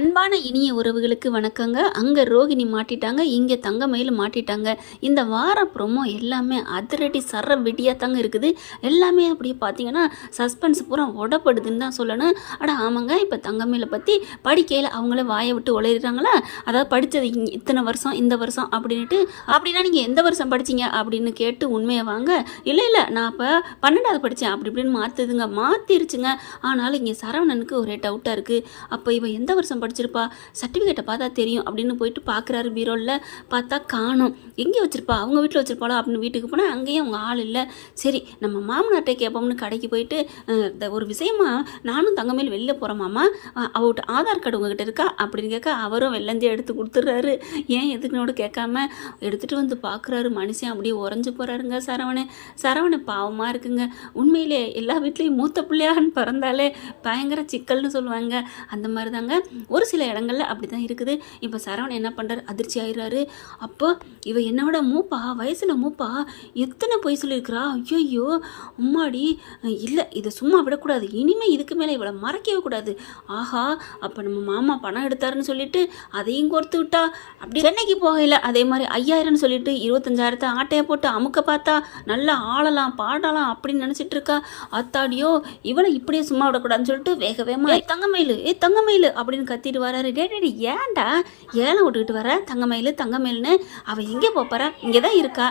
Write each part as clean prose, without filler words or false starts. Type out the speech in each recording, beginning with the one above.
அன்பான இனிய உறவுகளுக்கு வணக்கங்க. அங்கே ரோகிணி மாட்டிட்டாங்க, இங்கே தங்கமயில் மாட்டிட்டாங்க. இந்த வார ப்ரோமோ எல்லாமே அதிரடி சர வெடியாக தாங்க இருக்குது. எல்லாமே அப்படி பார்த்தீங்கன்னா சஸ்பென்ஸ் பூரா உடப்படுதுன்னு தான் சொல்லணும். ஆமாங்க, இப்போ தங்கமயிலை பற்றி படிக்கையில் அவங்களே வாயை விட்டு உளறிறாங்களா, அதாவது படித்தது இத்தனை வருஷம் இந்த வருஷம் அப்படின்ட்டு. அப்படின்னா நீங்கள் எந்த வருஷம் படிச்சிங்க அப்படின்னு கேட்டு உண்மையை வாங்க. இல்லை நான் இப்போ 12வது படித்தேன் அப்படி இப்படின்னு மாற்றிருச்சுங்க. ஆனாலும் இங்கே சரவணனுக்கு ஒரே டவுட்டாக இருக்குது. அப்போ இவன் எந்த வருஷம் படிச்சிருப்பா, சர்டிஃபிகேட்டை பார்த்தா தெரியும் அப்படின்னு போயிட்டு பார்க்குறாரு. பீரோவில் பார்த்தா காணோம். எங்கே வச்சிருப்பா, அவங்க வீட்டில் வச்சிருப்பாளோ அப்படின்னு வீட்டுக்கு போனால் அங்கேயும் அவங்க ஆள் இல்லை. சரி, நம்ம மாமனார்ட்டே கேட்போம்னு கடைக்கு போயிட்டு ஒரு விஷயமா நானும் தங்கமயில் வெளியில் போகிறோமாம்மா, அவர்கிட்ட ஆதார் கார்டு உங்ககிட்ட இருக்கா அப்படின்னு கேட்க அவரும் வெள்ளந்தி எடுத்து கொடுத்துட்றாரு. ஏன் எதுக்குனோடு கேட்காம எடுத்துகிட்டு வந்து பார்க்குறாரு. மனுஷன் அப்படியே உறைஞ்சி போகிறாருங்க. சரவணன் பாவமாக இருக்குங்க. உண்மையிலே எல்லா வீட்லேயும் மூத்த பிள்ளையான்னு பிறந்தாலே பயங்கர சிக்கல்னு சொல்லுவாங்க. அந்த மாதிரி தாங்க ஒரு சில இடங்கள்ல அப்படி தான் இருக்குது. இப்போ சரவணன் என்ன பண்ணுறாரு, அதிர்ச்சி ஆயிடுறாரு. அப்போ இவ என்னோட மூப்பா, வயசில் மூப்பா, எத்தனை பொய் சொல்லியிருக்கிறா. ஐயோ அம்மாடி, இல்லை இதை சும்மா விடக்கூடாது, இனிமேல் இதுக்கு மேலே இவளை மறைக்கவே கூடாது. ஆஹா, அப்போ நம்ம மாமா பணம் எடுத்தாருன்னு சொல்லிட்டு அதையும் கொடுத்து விட்டா. அப்படி சென்னைக்கு போகல அதே மாதிரி 5000ன்னு சொல்லிட்டு 25,000 ஆட்டையை போட்டு அமுக்க பார்த்தா நல்லா ஆளலாம் பாடலாம் அப்படின்னு நினச்சிட்டு இருக்கா. அத்தாடியோ, இவளை இப்படியே சும்மா விடக்கூடாதுன்னு சொல்லிட்டு வேக வேகமா தங்கமயில் அப்படின்னு கத்திட்டு வராரு. டேடி ஏன்டா ஏலம் விட்டுக்கிட்டு வர, தங்கமயில்னு அவள் எங்கே போப்பாரா, இங்கே தான் இருக்கா,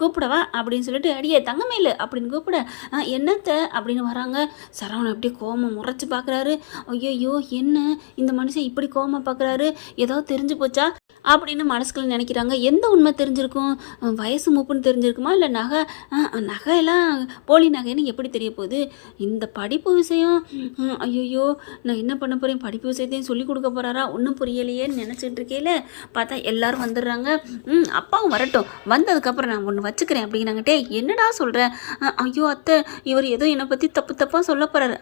கூப்பிடவா அப்படின்னு சொல்லிட்டு அடியே தங்கமயில் அப்படின்னு கூப்பிட என்னத்தை அப்படின்னு வராங்க. சரவணன் அப்படியே கோவம் முறைச்சி பார்க்குறாரு. ஐயோ என்ன இந்த மனுஷன் இப்படி கோவமாக பார்க்குறாரு, ஏதாவது தெரிஞ்சு போச்சா அப்படின்னு மனசுக்குள்ள நினைக்கிறாங்க. எந்த உண்மை தெரிஞ்சிருக்கும், வயசு மூப்புன்னு தெரிஞ்சிருக்குமா, இல்லை நகையெல்லாம் போலி நகைன்னு எப்படி தெரிய போகுது, இந்த படிப்பு விஷயம். ஐயோ நான் என்ன பண்ண போகிறேன், படிப்பு விஷயத்தையும் சொல்லி கொடுக்க போகிறாரா, ஒன்றும் புரியலையேன்னு நினச்சிட்டு இருக்கையில பார்த்தா எல்லாரும் வந்துடுறாங்க. அப்பாவும் வரட்டும், வந்ததுக்கப்புறம் நான் ஒன்று வச்சுக்கிறேன் அப்படிங்கிறாங்க. டே என்னடா சொல்கிறேன், ஐயோ அத்தை இவர் ஏதோ என்னை பற்றி தப்பாக சொல்ல போகிறாரு.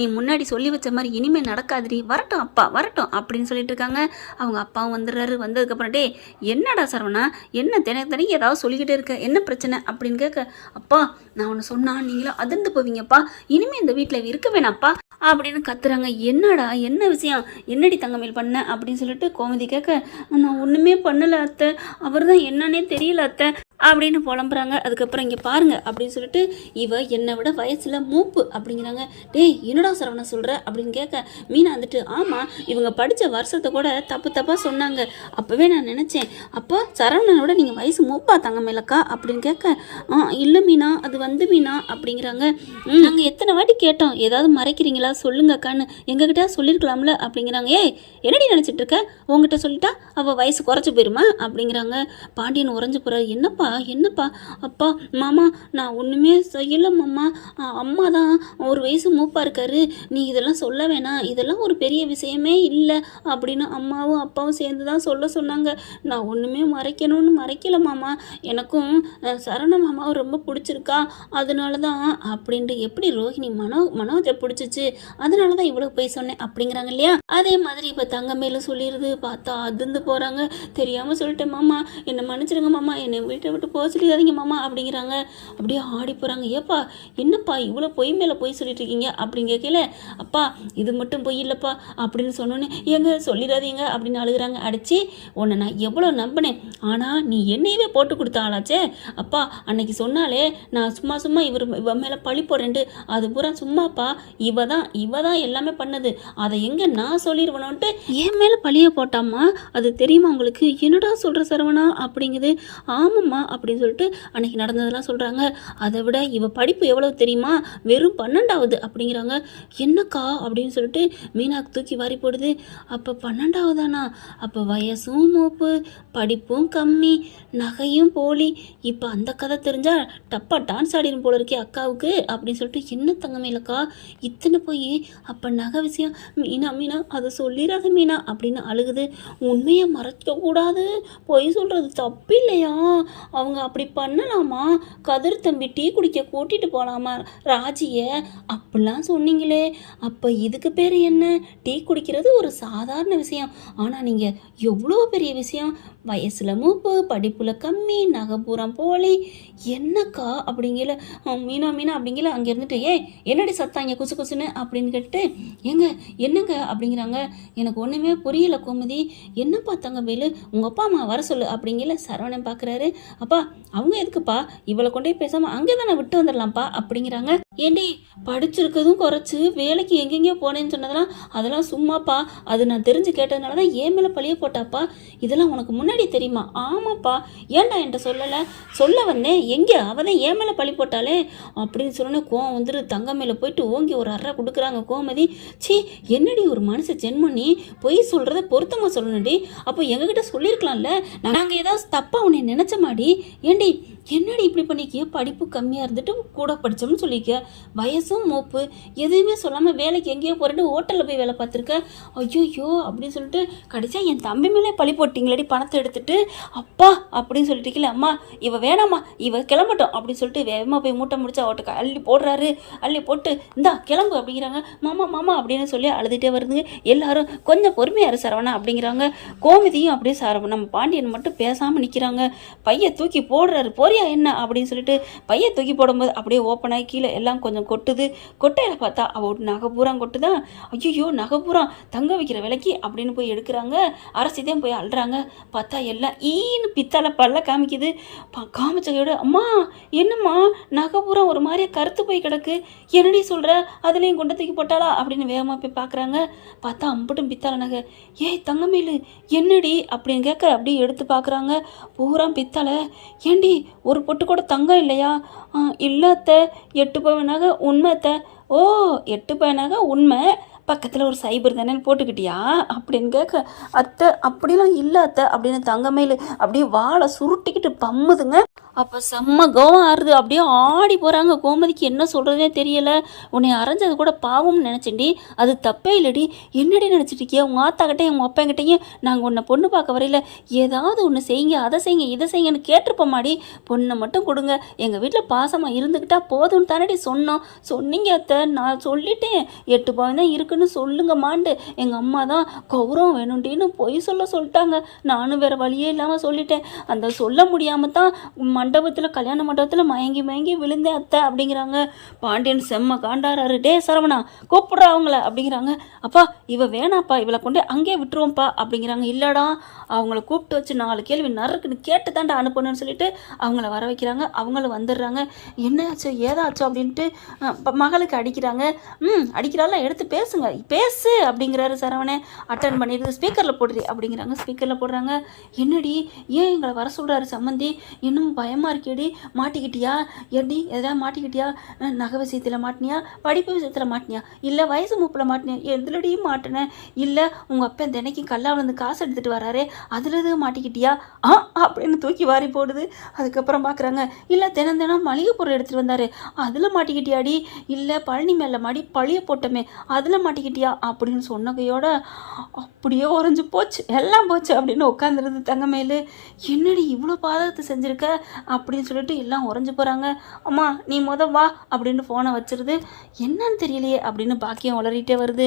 நீ முன்னாடி சொல்லி வச்ச மாதிரி இனிமேல் நடக்காதுடி, வரட்டும் அப்பா வரட்டும் அப்படின்னு சொல்லிட்டு இருக்காங்க. அவங்க அப்பாவும் வந்துடுறாரு. வந்ததுக்கப்புறம் டே என்னடா சரவணா, என்ன தினத்தனி ஏதாவது சொல்லிக்கிட்டே இருக்க, என்ன பிரச்சனை அப்படின்னு கேட்க, அப்பா நான் ஒன்று சொன்னா நீங்களும் அதிர்ந்து போவீங்கப்பா, இனிமேல் இந்த வீட்டில் இருக்க வேணாப்பா அப்படின்னு கத்துறாங்க. என்னடா என்ன விஷயம், என்னடி தங்கமயில் பண்ண அப்படின்னு சொல்லிட்டு கோமதி கேட்க, நான் ஒன்றுமே பண்ணலை அத்தை, அவர் தான் என்னன்னே தெரியல அத்தை அப்படின்னு புலம்புறாங்க. அதுக்கப்புறம் இங்கே பாருங்க அப்படின்னு சொல்லிட்டு இவ என்னை விட வயசில் மூப்பு அப்படிங்கிறாங்க. டேய் என்னடா சரவணா சொல்கிற அப்படின்னு கேட்க மீனா வந்துட்டு, ஆமாம் இவங்க படித்த வருஷத்தை கூட தப்பாக சொன்னாங்க. அப்போவே நான் நினச்சேன், அப்போ சரவணனோட நீங்கள் வயசு மூப்பா தங்கமயிலக்கா அப்படின்னு கேட்க, இல்லை மீனா அது வந்து மீனா அப்படிங்கிறாங்க. நாங்கள் எத்தனை வாட்டி கேட்டோம், ஏதாவது மறைக்கிறீங்களா சொல்லுங்கக்கான்னு, எங்ககிட்ட சொல்லியிருக்கலாம்ல அப்படிங்கிறாங்க. ஏய் என்னடி நினச்சிட்டு இருக்க, உங்ககிட்ட சொல்லிட்டா அவள் வயசு குறைச்சி போயிருமா அப்படிங்கிறாங்க. பாண்டியன் உறைஞ்சு போகிறார். என்னப்பா அப்பா மாமா நான் ஒன்றுமே செய்யலை மாமா, அம்மா தான் ஒரு வயசு மூப்பாக இருக்காரு, நீ இதெல்லாம் சொல்ல வேணாம், இதெல்லாம் ஒரு பெரிய விஷயமே இல்லை அப்படின்னு அம்மாவும் அப்பாவும் சேர்ந்து தான் சொல்ல சொன்னாங்க. நான் ஒன்றுமே மறைக்கல மாமா, எனக்கும் சரண மாமாவை ரொம்ப பிடிச்சிருக்கா, அதனால தான் அப்படின்ட்டு. எப்படி ரோஹிணி மனோஜை பிடிச்சிச்சு, அதனால தான் இவ்வளோ போய் சொன்னேன் அப்படிங்கிறாங்க இல்லையா. அதே மாதிரி இப்போ தங்கமயிலும் சொல்லிடுது. பார்த்தா அதிர்ந்து போகிறாங்க. தெரியாமல் சொல்லிட்டேன் மாமா, என்னை மன்னிச்சிருங்க மாமா, என்னை வீட்டை விட்டு போக சொல்லிடாதீங்க மாமா அப்படிங்கிறாங்க. அப்படியே ஆடி போகிறாங்க. ஏப்பா என்னப்பா இவ்வளோ பொய் மேலே பொய் சொல்லிட்டு இருக்கீங்க அப்படின்னு கேட்கல, அப்பா இது மட்டும் பொய் இல்லைப்பா அப்படின்னு சொன்னோன்னே ஏங்க சொல்லிடாதீங்க அப்படின்னு அழுகிறாங்க. அடிச்சு உன்னை நான் எவ்வளோ நம்பினேன், ஆனால் நீ என்னையவே போட்டு கொடுத்த ஆளாச்சே அப்பா, அன்னைக்கு சொன்னாலே நான் சும்மா இவ மேலே பழி போடுறேன்ட்டு, அது பூரா சும்மாப்பா, இவ தான் எல்லாமே பண்ணது, அதை எங்கே நான் சொல்லிடுவேனோன்ட்டு என் மேலே பழிய போட்டாம்மா, அது தெரியுமா உங்களுக்கு, என்னடா சொல்கிற சரவணா அப்படிங்குது. ஆமாம்மா அப்படின்னு சொல்லிட்டு அன்னைக்கு நடந்ததெல்லாம் சொல்கிறாங்க. அதை விட இவ படிப்பு எவ்வளவு தெரியுமா, வெறும் 12வது அப்படிங்கிறாங்க. என்னக்கா அப்படின்னு சொல்லிட்டு மீனாக்கு தூக்கி வாரி போடுது. அப்போ 12வதானா, அப்போ வயசும் மூப்பு, படிப்பும் கம்மி, நகையும் போலி, இப்போ அந்த கதை தெரிஞ்சா டப்பா டான்ஸ் ஆடிடும் போல இருக்கே அக்காவுக்கு அப்படின்னு சொல்லிட்டு, என்ன தங்கமயிலக்கா இத்தனை போய், அப்போ நகை விஷயம் மீனா அதை சொல்லிடாத மீனா அப்படின்னு அழுகுது. உண்மையை மறைக்க கூடாது, பொய் சொல்கிறது தப்பு இல்லையா, அவங்க அப்படி பண்ணலாமா? கதிர் தம்பி டீ குடிக்க கூட்டிட்டு போலாமா ராஜியை அப்படிலாம் சொன்னீங்களே, அப்போ இதுக்கு பேர் என்ன? டீ குடிக்கிறது ஒரு சாதாரண விஷயம், ஆனால் நீங்கள் எவ்வளோ பெரிய விஷயம், வயசில் மூப்பு, படிப்பில் கம்மி, நகைப்புறம் போலி, என்னக்கா அப்படிங்கல மீனா மீனா அப்படிங்கல அங்கே இருந்துட்டு என்னடி சத்தாங்க குசு குசுன்னு அப்படின்னு கேட்டு ஏங்க என்னங்க அப்படிங்கிறாங்க. எனக்கு ஒன்றுமே புரியல கோமதி, என்ன பார்த்தாங்க வேலு, உங்கள் அப்பா அம்மா வர சொல்லு அப்படிங்கல சரவணன் பார்க்குறாரு. அப்பா அவங்க எதுக்குப்பா, இவளை கொண்டே பேசாமல் அங்கே தானே விட்டு வந்துடலாம்ப்பா அப்படிங்கிறாங்க. ஏண்டி படிச்சிருக்கதும் குறைச்சி வேலைக்கு எங்கெங்கேயோ போனேன்னு சொன்னதெல்லாம் அதெல்லாம் சும்மாப்பா, அது நான் தெரிஞ்சு கேட்டதுனால தான் ஏன் மேலே பழிய போட்டாப்பா, இதெல்லாம் உனக்கு முன்னாடி தெரியுமா? ஆமாப்பா, ஏன்டா என்கிட்ட சொல்லலை? சொல்ல வந்தேன், எங்கே அவள் தான் ஏன் மேலே பழி போட்டாலே அப்படின்னு சொன்னோன்னே கோவம் வந்துட்டு தங்க மேலே போயிட்டு ஓங்கி ஒரு அறை கொடுக்குறாங்க கோமதி. சி என்னடி ஒரு மனுஷ ஜென்மனி பொய் சொல்கிறத பொருத்தமாக சொல்லணும்டி, அப்போ எங்ககிட்ட சொல்லியிருக்கலாம்ல, நாங்கள் ஏதாவது தப்பாக உன்னை நினச்ச மாடி. ஏண்டி என்னடி இப்படி பண்ணிக்க, படிப்பு கம்மியாக இருந்துட்டு கூட படித்தோம்னு சொல்லிக்க, வயசும் மூப்பு எதுவுமே சொல்லாமல் வேலைக்கு எங்கேயோ போகிட்டு ஹோட்டலில் போய் வேலை பார்த்துருக்க, ஐயோ அப்படின்னு சொல்லிட்டு கடைசியாக என் தம்பி மேலே பழி போட்டிங்களடி பணத்தை எடுத்துட்டு, அப்பா அப்படின்னு சொல்லிட்டு அம்மா இவ வேணாம்மா இவ கிளம்பட்டும் அப்படின்னு சொல்லிட்டு வேகமாக போய் மூட்டை முடிச்சு அவட்டுக்கு அள்ளி போடுறாரு. அள்ளி போட்டு இந்தா கிளம்பு அப்படிங்கிறாங்க. மாமா மாமா அப்படின்னு சொல்லி அழுதுகிட்டே வருதுங்க. எல்லாரும் கொஞ்சம் பொறுமையாரு சரவணா அப்படிங்கிறாங்க. கோமதியும் அப்படியே நம்ம பாண்டியன் மட்டும் பேசாமல் நிற்கிறாங்க. பையை தூக்கி போடுறாரு. போறியா என்ன அப்படின்னு சொல்லிட்டு பையை தூக்கி போடும்போது அப்படியே ஓப்பன் ஆகி கீழே எல்லாம் கொஞ்சம் கொட்டுது. கொட்டையில பார்த்தா அவள் நகைப்பூரா கொட்டுதான். ஐயோ நகைப்பூரா தங்க வைக்கிற விலைக்கு அப்படின்னு போய் எடுக்கிறாங்க. அரசிதான் போய் அழுறாங்க. பார்த்தா எல்லாம் ஈன்னு பித்தால பல்ல காமிக்குது. காமிச்சகையோட அம்மா என்னம்மா நகைப்பூரா ஒரு மாதிரியா கருத்து போய் கிடக்கு, என்னடி சொல்கிற, அதுலேயும் கொண்டு தூக்கி போட்டாளா அப்படின்னு வேகமாக போய் பார்க்குறாங்க. பார்த்தா அம்பட்டும் பித்தாள நகை. ஏய் தங்கமேலு என்னடி அப்படின்னு கேட்க அப்படியே எடுத்து பார்க்குறாங்க. பூரா பித்தாளை. ஏண்டி ஒரு பொட்டு கூட தங்கம் இல்லையா? இல்லை அத்தை, 8 பவுன் நகை உண்மை அத்தை. ஓ 8 பவுன் நகை உண்மை, பக்கத்தில் ஒரு சைபர் தானே போட்டுக்கிட்டியா அப்படின்னு கேட்க, அத்தை அப்படிலாம் இல்லை அத்தை அப்படின்னு தங்கமேலு அப்படியே வாழை சுருட்டிக்கிட்டு பம்முதுங்க. அப்போ செம்ம கோவம் ஆறுது. அப்படியே ஆடி போகிறாங்க. கோமதிக்கு என்ன சொல்கிறதே தெரியலை. உன்னை அரைஞ்சது கூட பாவம்னு நினச்சேன்டி, அது தப்பே இல்லடி. என்னடி நினச்சிட்டு இருக்கியா? உங்கள் ஆத்தாக்கிட்டையும் உங்கள் அப்பாங்கிட்டையும் நாங்கள் உன்னை பொண்ணு பார்க்க வரையில ஏதாவது ஒன்று செய்யுங்க, அதை செய்யுங்க, இதை செய்யுங்கன்னு கேட்டிருப்போமாடி. பொண்ணை மட்டும் கொடுங்க, எங்கள் வீட்டில் பாசமாக இருந்துக்கிட்டா போதும்னு தானடி சொன்னோம். சொன்னீங்க அத்தை, நான் சொல்லிட்டேன் 8 பவுன் தான் இருக்குன்னு சொல்லுங்கம்மான்ட்டு. எங்கள் அம்மா தான் கௌரவம் வேணுண்டின்னு பொய் சொல்லிட்டாங்க. நானும் வேறு வழியே இல்லாமல் சொல்லிட்டேன். அந்த சொல்ல முடியாமல் தான் மண்டபத்தில் கல்யாண மண்டபத்தில் மயங்கி விழுந்தேன் அத்தை அப்படிங்கிறாங்க. பாண்டியன் செம்ம காண்டாராரு. டே சரவணா கூப்பிட்றா அவங்கள அப்படிங்கிறாங்க. அப்பா இவ வேணாப்பா, இவளை கொண்டு அங்கேயே விட்டுருவோம்ப்பா அப்படிங்கிறாங்க. இல்லைடா அவங்கள கூப்பிட்டு வச்சு 4 கேள்வி நறுக்குன்னு கேட்டு தாண்டா அனுப்பணும்னு சொல்லிட்டு அவங்கள வர வைக்கிறாங்க. அவங்களும் வந்துடுறாங்க. என்ன ஆச்சு ஏதாச்சும் அப்படின்ட்டு மகளுக்கு அடிக்கிறாங்க. அடிக்கிறால எடுத்து பேசுங்க, பேசு அப்படிங்கிறாரு சரவணே. அட்டன் பண்ணிடுது. ஸ்பீக்கரில் போடுறி அப்படிங்கிறாங்க. ஸ்பீக்கரில் போடுறாங்க. என்னடி ஏன் எங்களை வர சொல்கிறாரு சம்மந்தி, இன்னும் பயமாக இருக்கேடி, மாட்டிக்கிட்டியா? எப்படி எதாவது மாட்டிக்கிட்டியா? நகை விஷயத்தில் மாட்டினியா, படிப்பு விஷயத்தில் மாட்டினியா, இல்லை வயசு மூப்பில் மாட்டினியா? எதுலடியும் மாட்டினேன். இல்லை உங்கள் அப்பா தினைக்கும் கல்லாவிலேருந்து காசு எடுத்துகிட்டு வராரே அதில் எதுவும் மாட்டிக்கிட்டியா அப்படின்னு தூக்கி வாரி போடுது. அதுக்கப்புறம் பார்க்குறாங்க. இல்லை தினம் மளிகை பொருள் எடுத்துகிட்டு வந்தார் அதில் மாட்டிக்கிட்டியாடி? இல்லை பழனி மேலே மாடி பழிய போட்டோமே அதில் மாட்டிக்கிட்டியா அப்படின்னு சொன்னகையோட அப்படியே உறைஞ்சி போச்சு, எல்லாம் போச்சு அப்படின்னு உட்காந்துருது தங்கமேலு. என்னடி இவ்வளோ பாதகத்தை செஞ்சுருக்க அப்படின்னு சொல்லிட்டு எல்லாம் உறைஞ்சி போகிறாங்க. அம்மா நீ வா அப்படின்னு ஃபோனை வச்சிருது. என்னன்னு தெரியலையே அப்படின்னு பாக்கியம் வளரிட்டே வருது.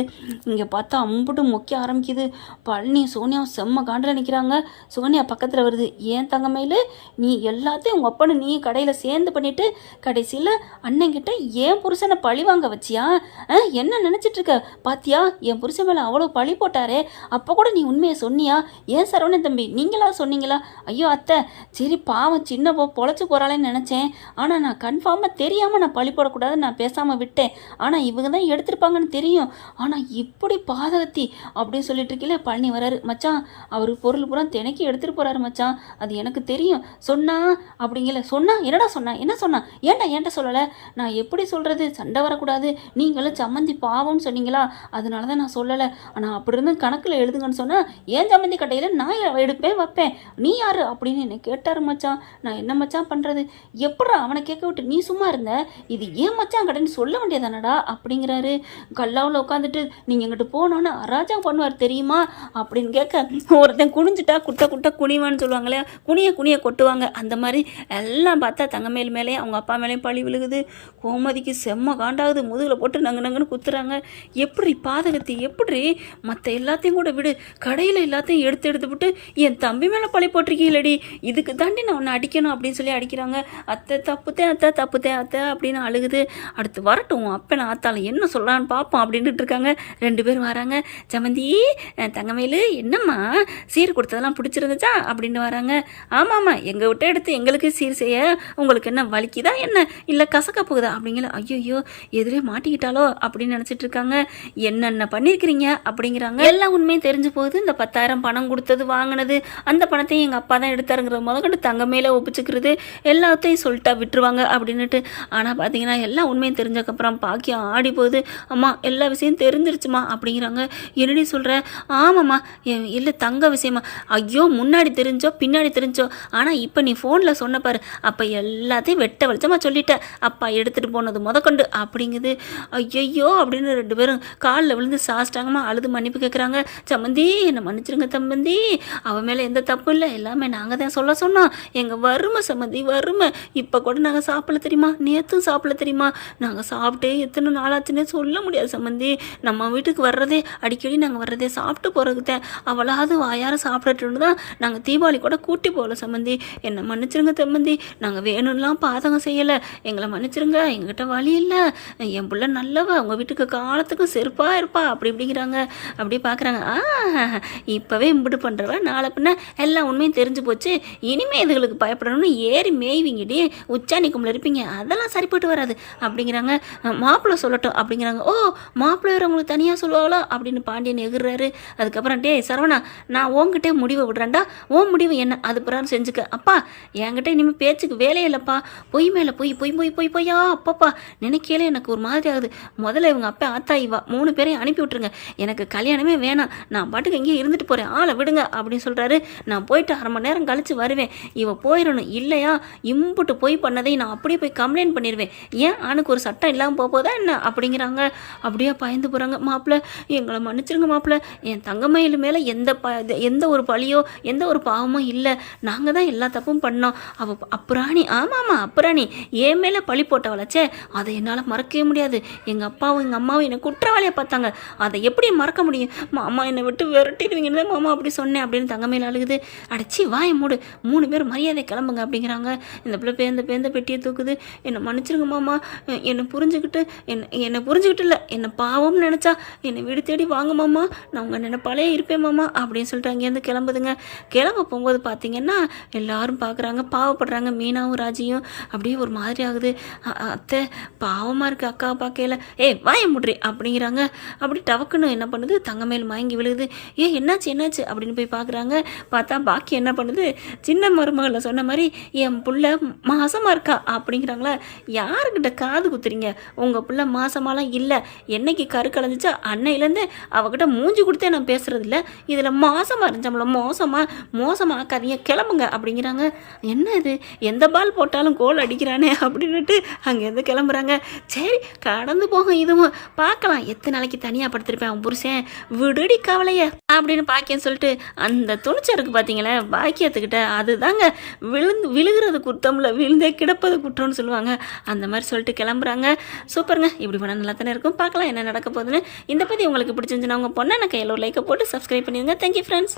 இங்கே பார்த்தா அம்புட்டு முக்கிய ஆரம்பிக்குது. பழனி சோனியாவும் செம்ம காண்டில் நிற்கிறாங்க. சோனியா பக்கத்தில் வருது. ஏன் தங்கமேலு நீ எல்லாத்தையும் உங்கள் அப்பனு நீ கடையில் சேர்ந்து பண்ணிவிட்டு கடைசியில் அண்ணங்கிட்ட ஏன் புருஷனை பழி வாங்க வச்சியா? என்ன நினச்சிட்டு இருக்க? பாத்தியா என் புருஷன் மேலே அவ்வளோ பழி போட்டாரே, அப்போ கூட நீ உண்மையை சொன்னியா? ஏன் சரவணன் தம்பி நீங்களா சொன்னீங்களா? ஐயோ அத்தை சரி பாவம் சின்ன பொழைச்சி போகிறாளேன்னு நினச்சேன், ஆனால் நான் கன்ஃபார்மாக தெரியாமல் நான் பழி போடக்கூடாதுன்னு நான் பேசாமல் விட்டேன். ஆனால் இவங்க தான் எடுத்திருப்பாங்கன்னு தெரியும், ஆனால் இப்படி பாதகத்தி அப்படின்னு சொல்லிட்டு இருக்கீங்களே. பழனி வராரு. மச்சான் அவர் பொருள் பூரா தினைக்கு எடுத்துகிட்டு போகிறாரு மச்சான், அது எனக்கு தெரியும். சொன்னா அப்படிங்கல. சொன்னா என்னடா சொன்னா, என்ன சொன்னா, ஏன்ட்ட சொல்லலை? நான் எப்படி சொல்கிறது, சண்டை வரக்கூடாது, நீங்களும் சம்மந்தி பாவம்னு சொன்னீங்களா, அதனால தான் நான் சொல்லலை. ஆனால் அப்படி இருந்து கணக்கில் எழுதுங்கன்னு சொன்னால் ஏன் சம்மந்தி கட்டையில் நான் எடுப்பேன் வைப்பேன், நீ யார் அப்படின்னு என்னை கேட்டார் மச்சான். நான் என்ன மச்சான் பண்ணுறது? எப்பட்றா அவனை கேட்க விட்டு நீ சும்மா இருந்த? இது ஏன் மச்சான் கடைன்னு சொல்ல வேண்டியதானடா அப்படிங்கிறாரு. கல்லாவில் உட்காந்துட்டு நீங்கள் இங்கிட்டு போனோன்னு அராஜா பண்ணுவார் தெரியுமா அப்படின்னு கேட்க, ஒருத்தன் குனிஞ்சிட்டா குட்டை குட்டை குனிவான்னு சொல்லுவாங்களே, குனிய குனிய கொட்டுவாங்க. அந்த மாதிரி எல்லாம் பார்த்தா தங்கமேல் மேலே அவங்க அப்பா மேலேயும் பழி விழுகுது. கோமதிக்கு செம்ம காண்டாகுது. முதுகில் போட்டு நங்கு நங்குன்னு குத்துறாங்க. எப்படி பாதகத்தை, எப்படி மற்ற எல்லாத்தையும் கூட விடு, கடையில் எல்லாத்தையும் எடுத்து விட்டு என் தம்பி மேலே பழி போட்டிருக்கீங்களடி, இதுக்கு தாண்டி நான் உன்னை அடிக்கணும் அப்படின்னு சொல்லி அடிக்கிறாங்க. அத்தை தப்புத்தேன், அத்தை தப்புத்தேன், அத்தை அப்படின்னு அழுகுது. அடுத்து வரட்டும் அப்போ நான் ஆத்தால என்ன சொல்லலான்னு பார்ப்போம் அப்படின்ட்டு இருக்காங்க. 2 பேரும் வராங்க. சமந்தி, தங்கமேலு என்னம்மா சீர் கொடுத்ததெல்லாம் பிடிச்சிருந்துச்சா அப்படின்னு வராங்க. ஆமாம்மா, எங்கள் விட்ட எடுத்து எங்களுக்கு சீர் செய்ய உங்களுக்கு என்ன வலிக்குதா என்ன, இல்லை கசக்க போகுதா அப்படிங்கிற. ஐயோ எதிரே மாட்டிக்கிட்டாலோ அப்படின்னு நினச்சிட்டு இருக்காங்க. என்னென்ன பண்ணியிருக்கிறீங்க அப்படிங்கிறாங்க. எல்லா உண்மையும் தெரிஞ்சு போகுது. இந்த 10,000 பணம் கொடுத்தது வாங்கினது, அந்த பணத்தையும் எங்கள் அப்பா தான் எடுத்தாருங்கிற முதல்கண்டு தங்க மேலே ஒப்பிச்சுக்கிறது எல்லாத்தையும் சொல்லிட்டா விட்டுருவாங்க அப்படின்னுட்டு. ஆனால் பார்த்தீங்கன்னா எல்லா உண்மையும் தெரிஞ்சக்கப்புறம் பாக்கியம் ஆடி போகுது. அம்மா எல்லா விஷயம் தெரிஞ்சிருச்சுமா அப்படிங்கிறாங்க. என்னடி சொல்கிற? ஆமாம்மா, இல்லை தங்க விஷயமா? ஐயோ முன்னாடி தெரிஞ்சோ பின்னாடி தெரிஞ்சோ, ஆனால் இப்போ நீ ஃபோனில் சொன்ன பாரு, அப்போ எல்லாத்தையும் வெட்ட வெளிச்சமாக சொல்லிட்டேன், அப்பா எடுத்துகிட்டு போனது முதற்கொண்டு அப்படிங்குது. ஐயோ அப்படின்னு 2 பேரும் காலில் விழுந்து சாஸ்டாங்கம்மா அழுது மன்னிப்பு கேட்குறாங்க. சம்மந்தி என்னை மன்னிச்சிருங்க தம்பந்தி, அவன் மேலே எந்த தப்பும் இல்லை, எல்லாமே நாங்கள் தான் சொல்ல சொன்னோம், எங்கள் வறுமை சம்மந்தி வறுமை, இப்போ கூட நாங்கள் சாப்பிடல தெரியுமா, நேற்றும் சாப்பிடல தெரியுமா, நாங்கள் சாப்பிட்டு எத்தனை நாளாச்சுன்னே சொல்ல முடியாது சம்மந்தி, நம்ம வீட்டுக்கு வர்றதே அடிக்கடி நாங்கள் வர்றதே சாப்பிட்டு போகிறதுக்கு தான், அவளாவது வாயார சாப்பிடட்டுன்னு தான் நாங்கள் தீபாவளி கூட கூட்டி போகல சம்மந்தி, என்னை மன்னிச்சிருங்க தம்பந்தி, நாங்கள் வேணும்லாம் பாதகம் செய்யலை, எங்களை மன்னிச்சிருங்க, எங்ககிட்ட வழி இல்லை, என் பிள்ளை நல்லவ, உங்கள் வீட்டுக்கு காலத்துக்கும் செருப்பாக இருப்பா அப்படி இப்படிங்கிறாங்க. அப்படி பார்க்குறாங்க. இப்போவே இம்பிட்டு பண்ணுறவ நாளை பின்ன எல்லா உண்மையும் தெரிஞ்சு போச்சு, இனிமேல் இதுகளுக்கு பயப்படணும்னு ஏறி மேய்விங்கடி, உச்சாணி கும்பல இருப்பீங்க, அதெல்லாம் சரிப்பட்டு வராது அப்படிங்கிறாங்க. மாப்பிள்ளை சொல்லட்டும் அப்படிங்கிறாங்க. ஓ மாப்பிள்ளை வேறு உங்களுக்கு தனியாக சொல்லுவாங்களோ அப்படின்னு பாண்டியன் எகுறாரு. அதுக்கப்புறம் டே சரவணா, நான் உங்ககிட்டே முடிவை விடுறேன்டா, ஓ முடிவு என்ன அது பிறகு செஞ்சுக்க, அப்பா என்கிட்ட இனிமேல் பேச்சுக்கு வேலையே இல்லைப்பா, பொய் மேலே பொய் பொய் பொய் பொய் பொய்யா அப்பப்பா நினைக்கல எனக்கு ஒரு மாதிரி ஆகுது, முதல்ல இவங்க அப்பா ஆத்தா இவா 3 பேரையும் அனுப்பி விட்டுருங்க, எனக்கு கல்யாணமே வேணாம், நான் பாட்டுக்கு எங்கேயும் இருந்துட்டு போகிறேன், ஆளை விடுங்க அப்படின்னு சொல்கிறாரு. நான் போயிட்டு 1/2 மணி நேரம் கழித்து வருவேன், இவ போயிடணும், இல்லையா இம்புட்டு போய் பண்ணதை நான் அப்படியே போய் கம்ப்ளைண்ட் பண்ணிடுவேன், ஏன் ஆணுக்கு ஒரு சட்டம் இல்லாமல் போதா என்ன அப்படிங்கிறாங்க. அப்படியே பயந்து போகிறாங்க. மாப்பிள்ளை எங்களை மன்னிச்சிருங்க மாப்பிள்ளை, என் தங்கமயில் மேலே எந்த ஒரு பழியோ எந்த ஒரு பாவமோ இல்லை, நாங்கள் தான் எல்லா தப்பும் பண்ணோம், அவள் அப்புறாணி, ஆமாம்மா அப்புறாணி என் மேலே பழி போட்டவளச்சே, அதை என்னால் மறக்கவே முடியாது, எங்கள் அப்பாவும் எங்கள் அம்மாவும் என்னை குற்றவாளியை பார்த்தாங்க, அதை எப்படி மறக்க முடியும், மாமா என்னை விட்டு விரட்டிடுவீங்கன்னு தான் மாமா அப்படி சொன்னேன் அப்படின்னு தங்கமேல் அழுகுது. அடைச்சி வாய மூடு, 3 பேர் மரியாதை கிளம்புங்க அப்படிங்கிறாங்க. இந்த பிள்ளை பேந்த பெட்டியை தூக்குது. என்னை மன்னிச்சிருங்க மாமா, என்னை புரிஞ்சுக்கிட்டு இல்லை, என்னை பாவம்னு நினச்சா என்னை வீடு தேடி வாங்க மாமா, நான் உங்கள் நினைப்பாலே இருப்பேன் மாமா அப்படின்னு சொல்லிட்டு அங்கேருந்து கிளம்புதுங்க. கிளம்ப போகும்போது பார்த்தீங்கன்னா எல்லாரும் பார்க்குறாங்க, பாவப்படுறாங்க. மீனாவும் ராஜியும் அப்படியே ஒரு மாதிரி ஆகுது. அத்தை பாவமாக இருக்குது அக்காவை பார்க்கல, வாய முட்றி அப்படிங்கிறாங்க. அப்படி டவக்குன்னு என்ன பண்ணுது, தங்கமேல் மயங்கி விழுகுது. என்னாச்சு அப்படின்னு போய் பார்க்குறாங்க. பார்த்தா பாக்கி என்ன பண்ணுது, சின்ன மருமகளை சொன்ன மாதிரி என் புள்ள மாசமாக இருக்கா அப்படிங்கிறாங்களா. யாருக்கிட்ட காது குத்துறீங்க, உங்கள் புள்ள மாசமாலாம் இல்லை, என்னைக்கு கரு கலைஞ்சிச்சா அன்னையிலேருந்து அவகிட்ட மூஞ்சி கொடுத்தே நான் பேசுறது இல்லை, இதில் மாசமாக இருந்துச்சோம்ல, மோசமாக்காதீங்க கிளம்புங்க அப்படிங்கிறாங்க. என்ன இது எந்த பால் போட்டாலும் கோல் அடிக்கிறானே அப்படின்னுட்டு அங்கேருந்து கிளம்புறாங்க. சரி கடந்து போகும், இதுவும் பார்க்கலாம், எத்தனை நாளைக்கு தனியாக படுத்திருப்பேன் அவன் புருஷன், விடுடி கவலைய அப்படின்னு பாக்கியம் சொல்லிட்டு அந்த துணிச்சருக்கு பார்த்தீங்களே பாக்கியத்துக்கிட்ட, அதுதாங்க விழுகிறது குற்றம்ல, விழுந்தே கிடப்பது குற்றம்னு சொல்லுவாங்க, அந்த மாதிரி சொல்லிட்டு கிளம்புறாங்க. சூப்பருங்க, இப்படி பண்ணால் நல்லா தானே இருக்கும், பார்க்கலாம் என்ன நடக்க போகுதுன்னு. இந்த பற்றி உங்களுக்கு பிடிச்சிருந்துச்சுன்னா உங்கள் பொண்ணை கையில் ஒரு லைக்கை போட்டு சப்ஸ்கிரைப் பண்ணிடுங்க. Thank you friends.